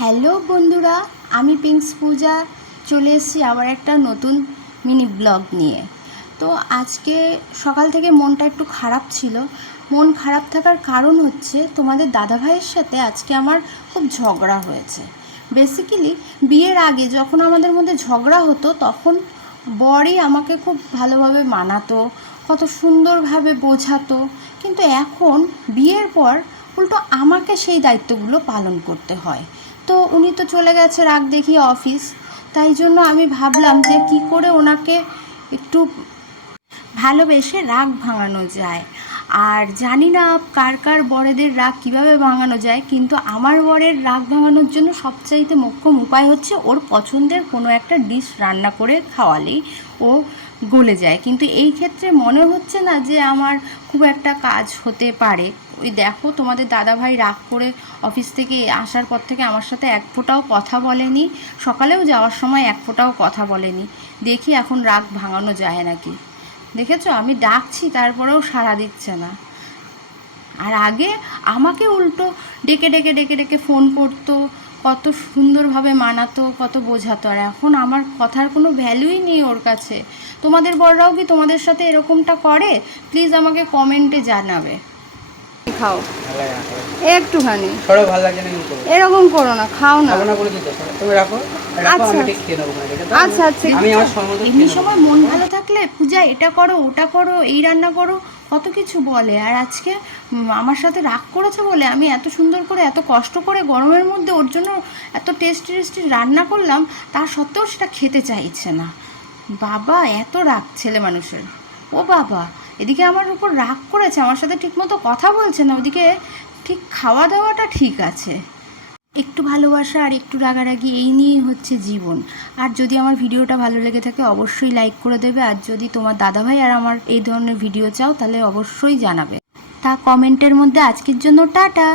Hello বন্ধুরা, আমি pinks পূজা চলে এসেছি আবার একটা নতুন মিনি ব্লগ নিয়ে। তো আজকে সকাল থেকে মনটা একটু খারাপ ছিল। মন খারাপ থাকার কারণ হচ্ছে তোমাদের দাদাভাইয়ের সাথে আজকে আমার খুব ঝগড়া হয়েছে। বেসিক্যালি বিয়ের আগে যখন আমাদের মধ্যে ঝগড়া হতো তখন বরই আমাকে খুব ভালোভাবে মানাতো, কত সুন্দরভাবে বোঝাতো, কিন্তু এখন বিয়ের পর উল্টো আমাকে সেই দায়িত্বগুলো পালন করতে হয়। তো উনি তো চলে গেছে রাগ দেখিয়ে অফিস, তাই জন্য আমি ভাবলাম যে কি করে ওনাকে একটু ভালোবেসে রাগ ভাঙানো যায়। আর জানি না কার কার বরেদের রাগ কিভাবে ভাঙানো যায়, কিন্তু আমার বরের রাগ ভাঙানোর জন্য সবচাইতে মোক্ষম উপায় হচ্ছে ওর পছন্দের কোনো একটা ডিশ রান্না করে খাওয়ালেই ও গলে যায়। কিন্তু এই ক্ষেত্রে মনে হচ্ছে না যে আমার খুব একটা কাজ হতে পারে। ওই দেখো, তোমাদের দাদাভাই রাগ করে অফিস থেকে আসার পর থেকে আমার সাথে এক ফোঁটাও কথা বলেনি, সকালেও যাওয়ার সময় এক ফোঁটাও কথা বলেনি। দেখি এখন রাগ ভাঙানো যায় নাকি। দেখেছো, আমি ডাকছি তারপরেও সাড়া দিচ্ছে না। আর আগে আমাকে উল্টো ডেকে ডেকে ডেকে ডেকে ফোন করতো, কত সুন্দরভাবে মানাতো, কত বোঝাতো। আর এখন আমার কথার কোনো ভ্যালুই নেই ওর কাছে। তোমাদের বড়রাও কি তোমাদের সাথে এরকমটা করে? প্লিজ আমাকে কমেন্টে জানাবে। খাও একটুখানি, এরকম করো না, খাও না। আচ্ছা আচ্ছা, এমনি সময় মন ভালো থাকলে পূজা এটা করো ওটা করো এই রান্না করো কত কিছু বলে। আর আজকে আমার সাথে রাগ করেছে বলে আমি এত সুন্দর করে এত কষ্ট করে গরমের মধ্যে ওর জন্য এত টেস্টি টেস্টি রান্না করলাম, তার সত্ত্বেও সেটা খেতে চাইছে না। বাবা, এত রাগ ছেলে মানুষের! ও বাবা, এদিকে আমার উপর রাগ করেছে, আমার সাথে ঠিকমতো কথা বলছে না, ওদিকে ঠিক খাওয়া দাওয়াটা ঠিক আছে। একটু ভালোবাসা আর একটু রাগারাগি, এই নিয়েই হচ্ছে জীবন। আর যদি আমার ভিডিওটা ভালো লেগে থাকে অবশ্যই লাইক করে দেবে। আর যদি তোমার দাদাভাই আর আমার এই ধরনের ভিডিও চাও তাহলে অবশ্যই জানাবে। তা কমেন্টের মধ্যে আজকের জন্য টাটা।